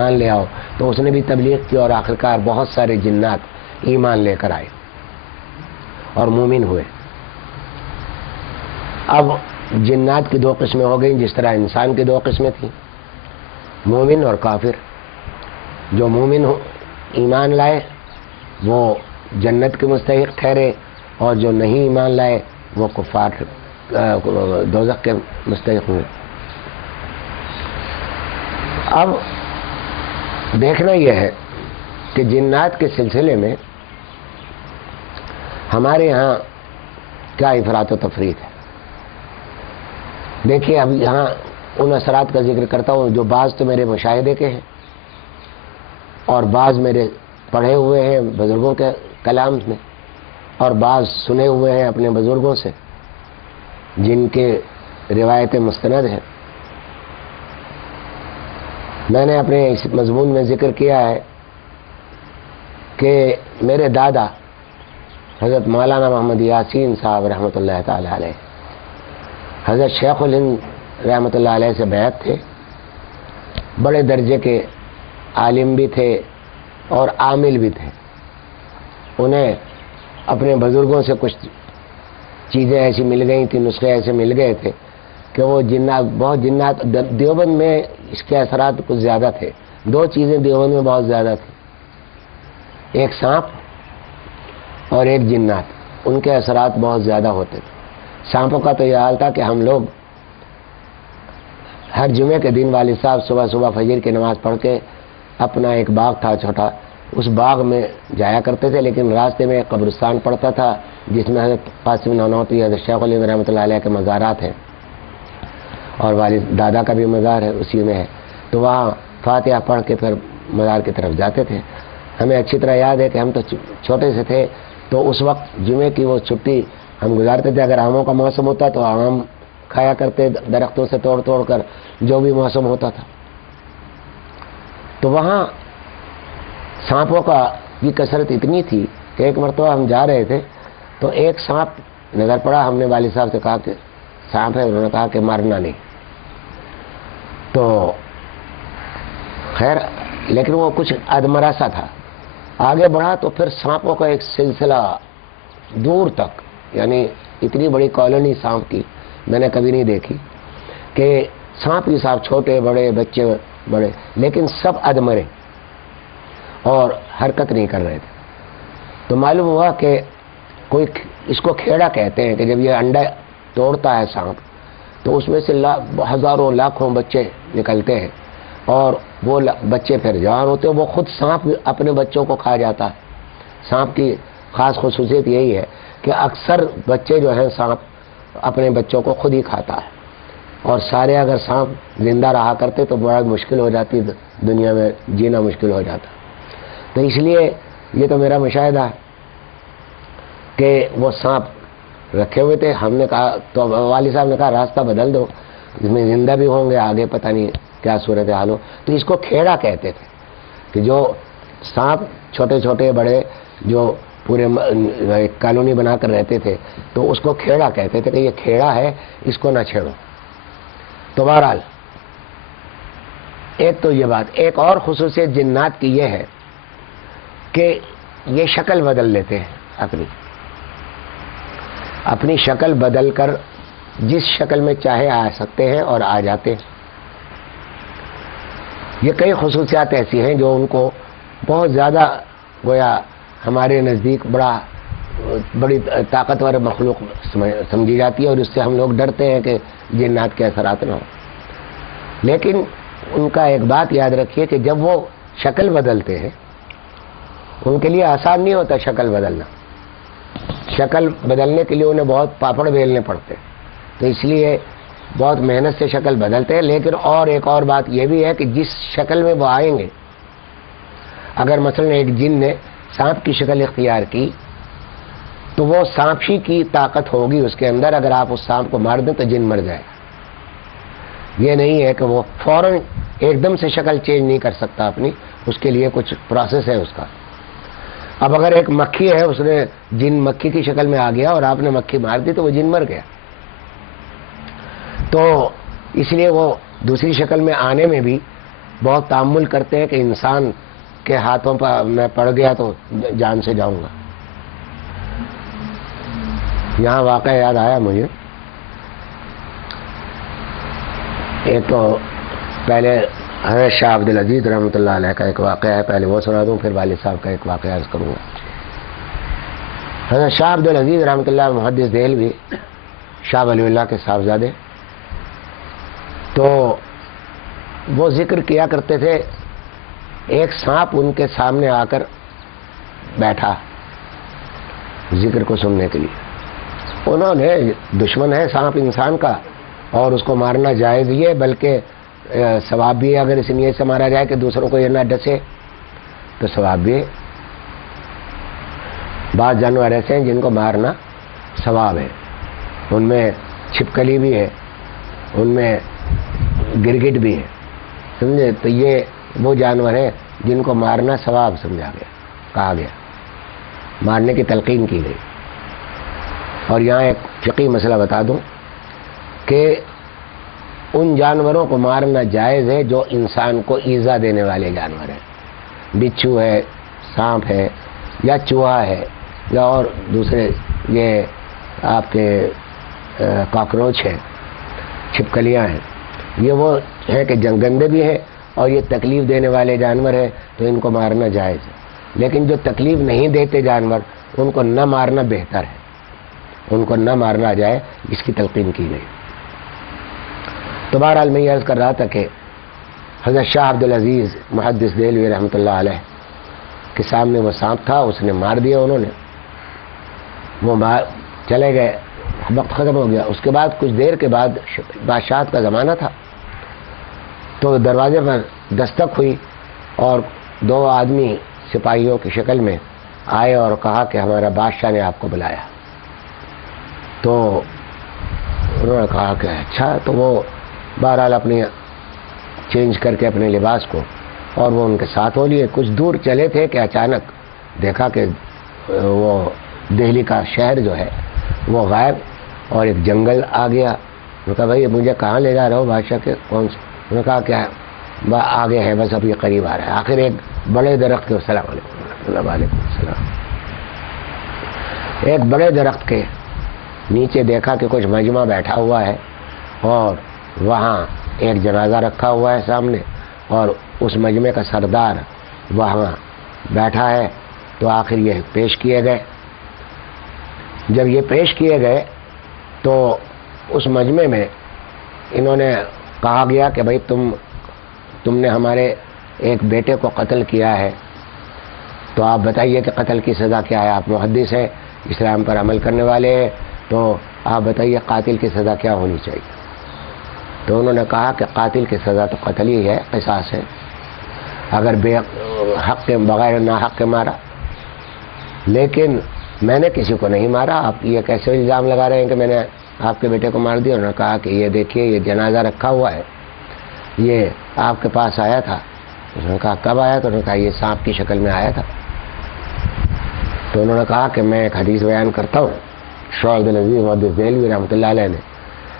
ایمان لے آؤ، تو اس نے بھی تبلیغ کی اور آخرکار بہت سارے جنات ایمان لے کر آئے اور مومن ہوئے۔ اب جنات کی دو قسمیں ہو گئیں، جس طرح انسان کی دو قسمیں تھیں، مومن اور کافر۔ جو مومن ایمان لائے وہ جنت کے مستحق ٹھہرے، اور جو نہیں ایمان لائے وہ کفار دوزخ کے مستحق ہوئے۔ اب دیکھنا یہ ہے کہ جنات کے سلسلے میں ہمارے ہاں کیا افراط و تفریط ہے۔ دیکھیے اب یہاں ان اثرات کا ذکر کرتا ہوں جو بعض تو میرے مشاہدے کے ہیں اور بعض میرے پڑھے ہوئے ہیں بزرگوں کے کلام میں، اور بعض سنے ہوئے ہیں اپنے بزرگوں سے جن کے روایتیں مستند ہیں۔ میں نے اپنے اس مضمون میں ذکر کیا ہے کہ میرے دادا حضرت مولانا محمد یاسین صاحب رحمۃ اللہ تعالی علیہ حضرت شیخ الہند رحمۃ اللہ علیہ سے بیعت تھے، بڑے درجے کے عالم بھی تھے اور عامل بھی تھے۔ انہیں اپنے بزرگوں سے کچھ چیزیں ایسی مل گئی تھیں، نسخے ایسے مل گئے تھے کہ وہ جنات دیوبند میں اس کے اثرات کچھ زیادہ تھے۔ دو چیزیں دیوبند میں بہت زیادہ تھیں، ایک سانپ اور ایک جنات، ان کے اثرات بہت زیادہ ہوتے تھے۔ سانپوں کا تو یہ حال تھا کہ ہم لوگ ہر جمعے کے دن والد صاحب صبح صبح فجر کی نماز پڑھ کے اپنا ایک باغ تھا چھوٹا، اس باغ میں جایا کرتے تھے، لیکن راستے میں ایک قبرستان پڑتا تھا جس میں حضرت قاسم نانوتوی حضرت شیخ الہند رحمۃ اللہ علیہ کے مزارات ہیں اور والد دادا کا بھی مزار ہے اسی میں ہے، تو وہاں فاتحہ پڑھ کے پھر مزار کی طرف جاتے تھے۔ ہمیں اچھی طرح یاد ہے کہ ہم تو چھوٹے سے تھے، تو اس وقت جمعے کی وہ چھٹی ہم گزارتے تھے۔ اگر آموں کا موسم ہوتا تو آم کھایا کرتے درختوں سے توڑ توڑ کر، جو بھی موسم ہوتا تھا۔ تو وہاں سانپوں کا بھی کثرت اتنی تھی کہ ایک مرتبہ ہم جا رہے تھے تو ایک سانپ نظر پڑا۔ ہم نے والد صاحب سے کہا کہ سانپ ہے، انہوں نے کہا کہ مارنا نہیں۔ تو خیر لیکن وہ کچھ ادمرا سا تھا۔ آگے بڑھا تو پھر سانپوں کا ایک سلسلہ دور تک، یعنی اتنی بڑی کالونی سانپ کی میں نے کبھی نہیں دیکھی کہ سانپ ہی سانپ، چھوٹے بڑے بچے بڑے، لیکن سب ادمرے اور حرکت نہیں کر رہے تھے۔ تو معلوم ہوا کہ کوئی اس کو کھیڑا کہتے ہیں کہ جب یہ انڈا توڑتا ہے سانپ تو اس میں سے ہزاروں لاکھوں بچے نکلتے ہیں، اور وہ بچے پھر جوان ہوتے ہیں۔ وہ خود سانپ اپنے بچوں کو کھا جاتا ہے۔ سانپ کی خاص خصوصیت یہی ہے کہ اکثر بچے جو ہیں سانپ اپنے بچوں کو خود ہی کھاتا ہے، اور سارے اگر سانپ زندہ رہا کرتے تو بڑا مشکل ہو جاتی، دنیا میں جینا مشکل ہو جاتا۔ تو اس لیے یہ تو میرا مشاہدہ ہے کہ وہ سانپ رکھے ہوئے تھے۔ ہم نے کہا تو والد صاحب نے کہا راستہ بدل دو، اس میں زندہ بھی ہوں گے، آگے پتہ نہیں کیا صورت حال ہو۔ تو اس کو کھیڑا کہتے تھے کہ جو سانپ چھوٹے چھوٹے بڑے جو پورے کالونی بنا کر رہتے تھے تو اس کو کھیڑا کہتے تھے کہ یہ کھیڑا ہے، اس کو نہ چھیڑو۔ تو بہرحال ایک تو یہ بات، ایک اور خصوصیت جنات کی یہ ہے کہ یہ شکل بدل لیتے ہیں، اپنی شکل بدل کر جس شکل میں چاہے آ سکتے ہیں اور آ جاتے ہیں۔ یہ کئی خصوصیات ایسی ہیں جو ان کو بہت زیادہ گویا ہمارے نزدیک بڑی طاقتور مخلوق سمجھی جاتی ہے، اور اس سے ہم لوگ ڈرتے ہیں کہ جنات کے اثرات نہ ہوں۔ لیکن ان کا ایک بات یاد رکھیے کہ جب وہ شکل بدلتے ہیں، ان کے لیے آسان نہیں ہوتا شکل بدلنا۔ شکل بدلنے کے لیے انہیں بہت پاپڑ بیلنے پڑتے، تو اس لیے بہت محنت سے شکل بدلتے ہیں۔ لیکن اور ایک اور بات یہ بھی ہے کہ جس شکل میں وہ آئیں گے، اگر مثلا ایک جن نے سانپ کی شکل اختیار کی تو وہ سانپ ہی کی طاقت ہوگی اس کے اندر، اگر آپ اس سانپ کو مار دیں تو جن مر جائے۔ یہ نہیں ہے کہ وہ فوراً ایک دم سے شکل چینج نہیں کر سکتا اپنی، اس کے لیے کچھ پروسیس ہے اس کا۔ اب اگر ایک مکھی ہے، اس نے جن مکھی کی شکل میں آ گیا اور آپ نے مکھی مار دی تو وہ جن مر گیا۔ تو اس لیے وہ دوسری شکل میں آنے میں بھی بہت تأمل کرتے ہیں کہ انسان کے ہاتھوں پر میں پڑ گیا تو جان سے جاؤں گا. یہاں واقعہ یاد آیا مجھے. ایک تو پہلے حضرت شاہ عبد العزیز رحمۃ اللہ علیہ کا ایک واقعہ ہے، پہلے وہ سنا دوں، پھر والد صاحب کا ایک واقعہ عرض کروں گا. حضرت شاہ عبد العزیز رحمۃ اللہ محدث دہلوی شاہ ولی اللہ کے صاحبزادے، تو وہ ذکر کیا کرتے تھے. ایک سانپ ان کے سامنے آ کر بیٹھا ذکر کو سننے کے لیے. انہوں نے، دشمن ہے سانپ انسان کا اور اس کو مارنا جائز ہی ہے، بلکہ ثواب بھی ہے اگر اس نیت سے مارا جائے کہ دوسروں کو یہ نہ ڈسے تو ثواب بھی ہے. بعض جانور ایسے ہیں جن کو مارنا ثواب ہے، ان میں چھپکلی بھی ہے، ان میں گرگٹ بھی ہے، سمجھے. تو یہ وہ جانور ہیں جن کو مارنا ثواب سمجھا گیا، کہا گیا، مارنے کی تلقین کی گئی. اور یہاں ایک فقہی مسئلہ بتا دوں کہ ان جانوروں کو مارنا جائز ہے جو انسان کو ایذا دینے والے جانور ہیں. بچھو ہے، سانپ ہے، یا چوہا ہے، یا اور دوسرے یہ آپ کے کاکروچ ہیں، چھپکلیاں ہیں. یہ وہ ہیں کہ گندے بھی ہیں اور یہ تکلیف دینے والے جانور ہیں، تو ان کو مارنا جائز ہے. لیکن جو تکلیف نہیں دیتے جانور، ان کو نہ مارنا بہتر ہے، ان کو نہ مارنا جائے، اس کی تلقین کی گئی. تو بہرحال میں یہ عرض کر رہا تھا کہ حضرت شاہ عبد العزیز محدث دہلوی رحمۃ اللہ علیہ کے سامنے وہ سانپ تھا، اس نے مار دیا. انہوں نے وہ چلے گئے، وقت ختم ہو گیا. اس کے بعد کچھ دیر کے بعد بادشاہت کا زمانہ تھا، تو دروازے پر دستک ہوئی اور دو آدمی سپاہیوں کی شکل میں آئے اور کہا کہ ہمارا بادشاہ نے آپ کو بلایا. تو انہوں نے کہا کہ اچھا. تو وہ بہرحال اپنی چینج کر کے اپنے لباس کو اور وہ ان کے ساتھ ہو لیے. کچھ دور چلے تھے کہ اچانک دیکھا کہ وہ دہلی کا شہر جو ہے وہ غائب اور ایک جنگل آ گیا. انہوں نے کہا بھائی مجھے کہاں لے جا رہے ہو بادشاہ کے؟ کون سے؟ انہوں نے کہا کیا آگے ہے، بس اب یہ قریب آ رہا ہے. آخر ایک بڑے درخت کے، السلام علیکم، وعلیکم السلام، ایک بڑے درخت کے نیچے دیکھا کہ کچھ مجمع بیٹھا ہوا ہے اور وہاں ایک جنازہ رکھا ہوا ہے سامنے، اور اس مجمع کا سردار وہاں بیٹھا ہے. تو آخر یہ پیش کیے گئے. جب یہ پیش کیے گئے تو اس مجمع میں انہوں نے کہا گیا کہ بھائی تم نے ہمارے ایک بیٹے کو قتل کیا ہے، تو آپ بتائیے کہ قتل کی سزا کیا ہے. آپ محدث ہیں، اسلام پر عمل کرنے والے ہیں، تو آپ بتائیے قاتل کی سزا کیا ہونی چاہیے. تو انہوں نے کہا کہ قاتل کی سزا تو قتل ہی ہے، قصاص ہے، اگر بے حق کے بغیر نہ حق کے مارا. لیکن میں نے کسی کو نہیں مارا، آپ یہ کیسے الزام لگا رہے ہیں کہ میں نے آپ کے بیٹے کو مار دیا. انہوں نے کہا کہ یہ دیکھیے یہ جنازہ رکھا ہوا ہے، یہ آپ کے پاس آیا تھا. انہوں نے کہا کب آیا؟ تو انہوں نے کہا یہ سانپ کی شکل میں آیا تھا. تو انہوں نے کہا کہ میں ایک حدیث بیان کرتا ہوں. شاہ عبد العزیز محدث دہلوی رحمۃ اللہ علیہ نے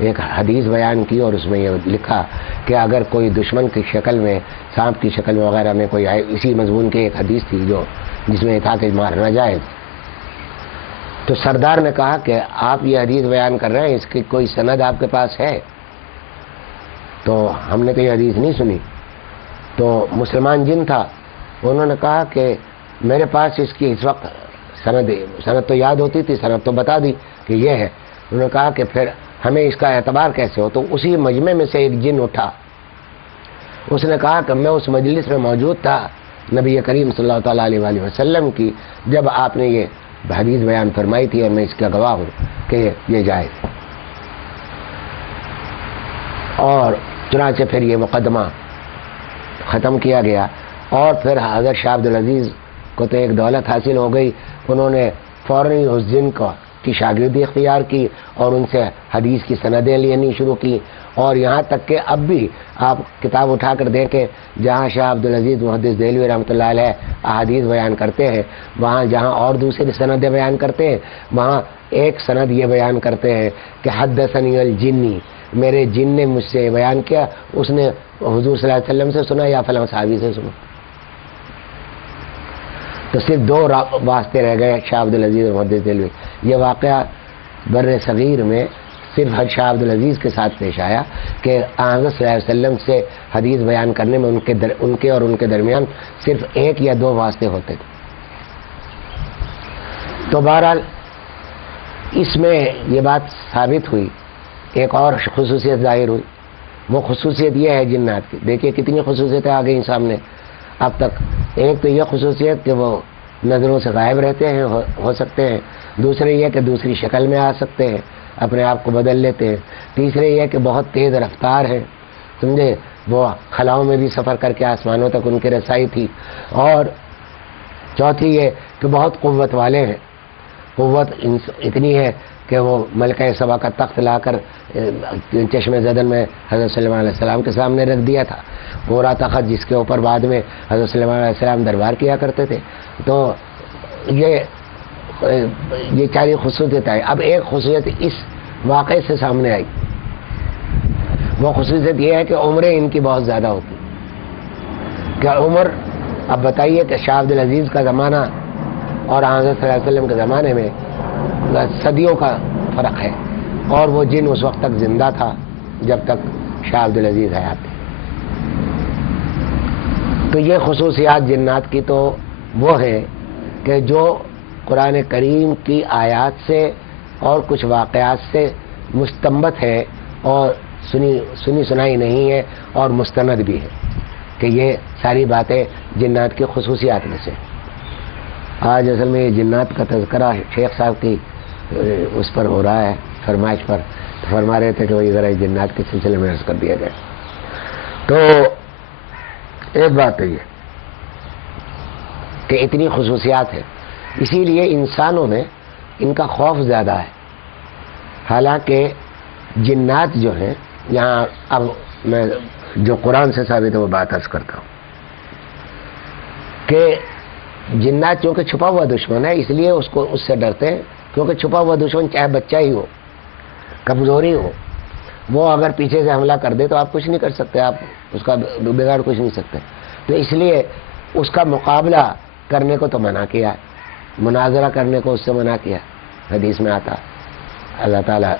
ایک حدیث بیان کی اور اس میں یہ لکھا کہ اگر کوئی دشمن کی شکل میں، سانپ کی شکل میں وغیرہ میں کوئی آئے، اسی مضمون کی ایک حدیث تھی جس میں تھا کہ مارنا جائز. تو سردار نے کہا کہ آپ یہ حدیث بیان کر رہے ہیں، اس کی کوئی سند آپ کے پاس ہے؟ تو ہم نے تو یہ حدیث نہیں سنی. تو مسلمان جن تھا، انہوں نے کہا کہ میرے پاس اس کی اس وقت سند تو یاد ہوتی تھی، سند تو بتا دی کہ یہ ہے. انہوں نے کہا کہ پھر ہمیں اس کا اعتبار کیسے ہو؟ تو اسی مجمع میں سے ایک جن اٹھا، اس نے کہا کہ میں اس مجلس میں موجود تھا نبی کریم صلی اللہ تعالیٰ علیہ وآلہ وسلم کی، جب آپ نے یہ حدیث بیان فرمائی تھی، اور میں اس کا گواہ ہوں کہ یہ جائز. اور چنانچہ پھر یہ مقدمہ ختم کیا گیا. اور پھر حضرت شاہ عبد العزیز کو تو ایک دولت حاصل ہو گئی. انہوں نے فوراً اس جن کی شاگردی اختیار کی اور ان سے حدیث کی سندیں لینی شروع کی. اور یہاں تک کہ اب بھی آپ کتاب اٹھا کر دیکھیں، جہاں شاہ عبد العزیز محدث دہلوی رحمۃ اللہ علیہ احادیث بیان کرتے ہیں، وہاں جہاں اور دوسری سندیں بیان کرتے ہیں، وہاں ایک سند یہ بیان کرتے ہیں کہ حدثنی الجنی، میرے جن نے مجھ سے بیان کیا. اس نے حضور صلی اللہ علیہ وسلم سے سنا یا فلاں صحابی سے سنا. تو صرف دو واسطے رہ گئے شاہ عبد العزیز اور محدث دہلوی. یہ واقعہ بر صغیر میں صرف شاہ عبد العزیز کے ساتھ پیش آیا کہ حضرت صلی اللہ علیہ وسلم سے حدیث بیان کرنے میں ان کے اور ان کے درمیان صرف ایک یا دو واسطے ہوتے تھے. تو بہرحال اس میں یہ بات ثابت ہوئی. ایک اور خصوصیت ظاہر ہوئی. وہ خصوصیت یہ ہے جنات کی. دیکھیے کتنی خصوصیتیں آ گئی سامنے اب تک. ایک تو یہ خصوصیت کہ وہ نظروں سے غائب رہتے ہیں، ہو سکتے ہیں. دوسرے یہ کہ دوسری شکل میں آ سکتے ہیں، اپنے آپ کو بدل لیتے ہیں. تیسرے یہ کہ بہت تیز رفتار ہیں، سمجھے. وہ خلاؤں میں بھی سفر کر کے آسمانوں تک ان کی رسائی تھی. اور چوتھی یہ کہ بہت قوت والے ہیں. قوت اتنی ہے کہ وہ ملکہ سبا کا تخت لا کر چشم زدن میں حضرت سلیمان علیہ السلام کے سامنے رکھ دیا تھا. پورا تخت جس کے اوپر بعد میں حضرت سلیمان علیہ السلام دربار کیا کرتے تھے. تو یہ چاری خصوصیت آئی. اب ایک خصوصیت اس واقعے سے سامنے آئی. وہ خصوصیت یہ ہے کہ عمریں ان کی بہت زیادہ ہوتی. کیا عمر؟ اب بتائیے کہ شاہ عبد العزیز کا زمانہ اور حضرت صلی اللہ علیہ وسلم کے زمانے میں صدیوں کا فرق ہے. اور وہ جن اس وقت تک زندہ تھا جب تک شاہ عبد العزیز حیات تھے. تو یہ خصوصیات جنات کی تو وہ ہے کہ جو قرآن کریم کی آیات سے اور کچھ واقعات سے مستنبت ہے اور سنی سنائی نہیں ہے اور مستند بھی ہے کہ یہ ساری باتیں جنات کی خصوصیات میں سے. آج اصل میں یہ جنات کا تذکرہ شیخ صاحب کی اس پر ہو رہا ہے فرمائش پر. فرما رہے تھے کہ وہی ذرا جنات کے سلسلے میں عرض کر دیا جائے. تو ایک بات تو یہ کہ اتنی خصوصیات ہیں، اسی لیے انسانوں میں ان کا خوف زیادہ ہے. حالانکہ جنات جو ہیں، یہاں اب میں جو قرآن سے ثابت ہے وہ بات عرض کرتا ہوں کہ جنات چونکہ چھپا ہوا دشمن ہے، اس لیے اس سے ڈرتے ہیں. کیونکہ چھپا ہوا دشمن چاہے بچہ ہی ہو، کمزوری ہو، وہ اگر پیچھے سے حملہ کر دے تو آپ کچھ نہیں کر سکتے، آپ اس کا بگاڑ کچھ نہیں سکتے. تو اس لیے اس کا مقابلہ کرنے کو تو منع کیا ہے، مناظرہ کرنے کو اس سے منع کیا. حدیث میں آتا اللہ تعالیٰ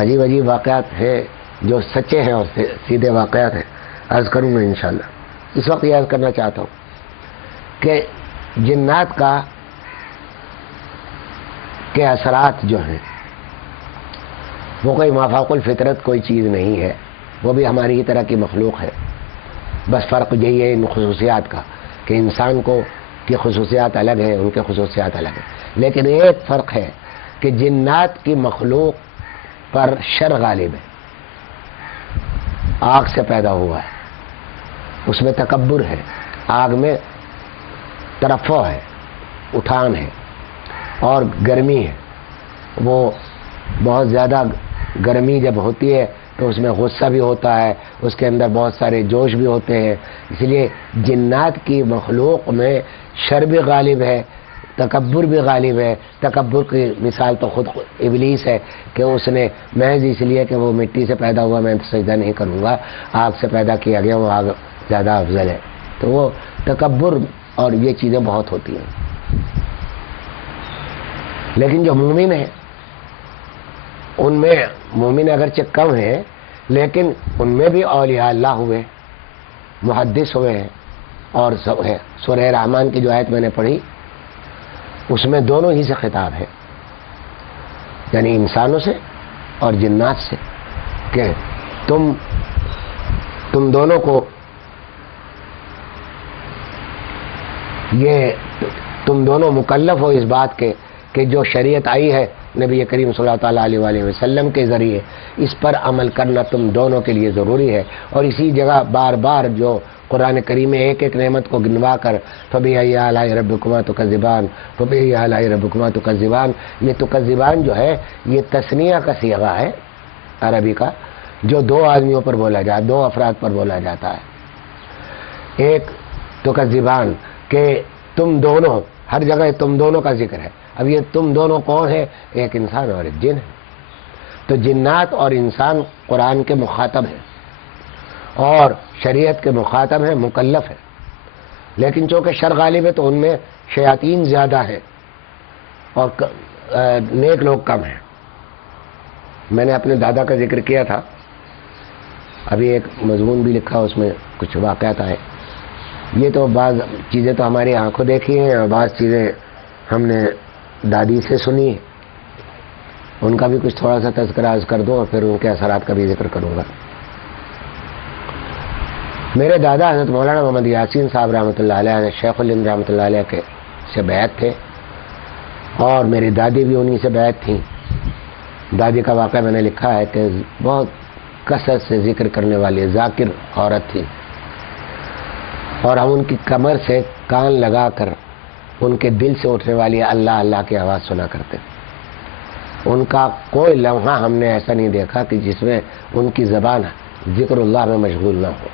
عجیب عجیب واقعات ہیں جو سچے ہیں اور سیدھے واقعات ہیں. عرض کروں گا انشاءاللہ. اس وقت یہ عرض کرنا چاہتا ہوں کہ جنات کے اثرات جو ہیں وہ کوئی مافوق الفطرت کوئی چیز نہیں ہے. وہ بھی ہماری ہی طرح کی مخلوق ہے. بس فرق یہی ہے ان خصوصیات کا کہ انسان کی خصوصیات الگ ہیں، ان کے خصوصیات الگ ہیں. لیکن ایک فرق ہے کہ جنات کی مخلوق پر شر غالب ہے. آگ سے پیدا ہوا ہے، اس میں تکبر ہے. آگ میں ترفع ہے، اٹھان ہے اور گرمی ہے. وہ بہت زیادہ گرمی جب ہوتی ہے تو اس میں غصہ بھی ہوتا ہے، اس کے اندر بہت سارے جوش بھی ہوتے ہیں. اس لیے جنات کی مخلوق میں شر بھی غالب ہے، تکبر بھی غالب ہے. تکبر کی مثال تو خود ابلیس ہے کہ اس نے محض اس لیے کہ وہ مٹی سے پیدا ہوا میں سجدہ نہیں کروں گا، آگ سے پیدا کیا گیا، وہ آگ زیادہ افضل ہے. تو وہ تکبر اور یہ چیزیں بہت ہوتی ہیں. لیکن جو مومن ہیں ان میں، مومن اگرچہ کم ہیں لیکن ان میں بھی اولیاء اللہ ہوئے، محدث ہوئے ہیں. اور سورہ رحمان کی جو آیت میں نے پڑھی اس میں دونوں ہی سے خطاب ہے، یعنی انسانوں سے اور جنات سے، کہ تم دونوں کو تم دونوں مکلف ہو اس بات کے کہ جو شریعت آئی ہے نبی کریم صلی اللہ تعالیٰ علیہ وسلم کے ذریعے، اس پر عمل کرنا تم دونوں کے لیے ضروری ہے. اور اسی جگہ بار بار جو قرآن کریم میں ایک ایک نعمت کو گنوا کر فَبِأَيِّ آلَاءِ رَبِّكُمَا تُكَذِّبَانِ فَبِأَيِّ آلَاءِ رَبِّكُمَا تُكَذِّبَانِ، یہ تکذبان جو ہے یہ تثنیہ کا صیغہ ہے عربی کا، جو دو آدمیوں پر بولا جاتا، دو افراد پر بولا جاتا ہے. ایک تکذبان کہ تم دونوں، ہر جگہ تم دونوں کا ذکر ہے. اب یہ تم دونوں کون ہے؟ ایک انسان اور ایک جن ہے. تو جنات اور انسان قرآن کے مخاطب ہیں اور شریعت کے مخاطب ہیں، مکلف ہیں، لیکن چونکہ شر غالب ہے تو ان میں شیاطین زیادہ ہیں اور نیک لوگ کم ہیں۔ میں نے اپنے دادا کا ذکر کیا تھا، ابھی ایک مضمون بھی لکھا، اس میں کچھ واقعات آئے۔ یہ تو بعض چیزیں تو ہماری آنکھوں دیکھی ہیں اور بعض چیزیں ہم نے دادی سے سنی ہیں، ان کا بھی کچھ تھوڑا سا تذکرہ عرض کر دوں اور پھر ان کے اثرات کا بھی ذکر کروں گا۔ میرے دادا حضرت مولانا محمد یاسین صاحب رحمۃ اللہ علیہ شیخ الہند رحمۃ اللہ علیہ کے سے بیعت تھے، اور میری دادی بھی انہی سے بیعت تھیں۔ دادی کا واقعہ میں نے لکھا ہے کہ بہت کثرت سے ذکر کرنے والی ذاکر عورت تھی، اور ہم ان کی کمر سے کان لگا کر ان کے دل سے اٹھنے والی اللہ اللہ کی آواز سنا کرتے۔ ان کا کوئی لمحہ ہم نے ایسا نہیں دیکھا کہ جس میں ان کی زبان ذکر اللہ میں مشغول نہ ہو،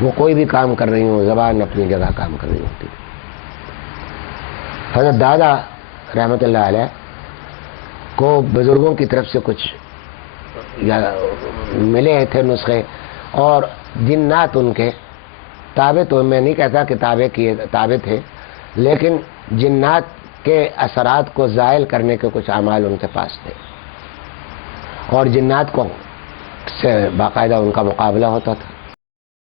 وہ کوئی بھی کام کر رہی ہوں، زبان اپنی جگہ کام کر رہی ہوتی۔ حضرت دادا رحمۃ اللہ علیہ کو بزرگوں کی طرف سے کچھ ملے تھے نسخے، اور جنات ان کے تابع، تو میں نہیں کہتا کہ تابع تھے، لیکن جنات کے اثرات کو زائل کرنے کے کچھ اعمال ان کے پاس تھے، اور جنات کو سے باقاعدہ ان کا مقابلہ ہوتا تھا۔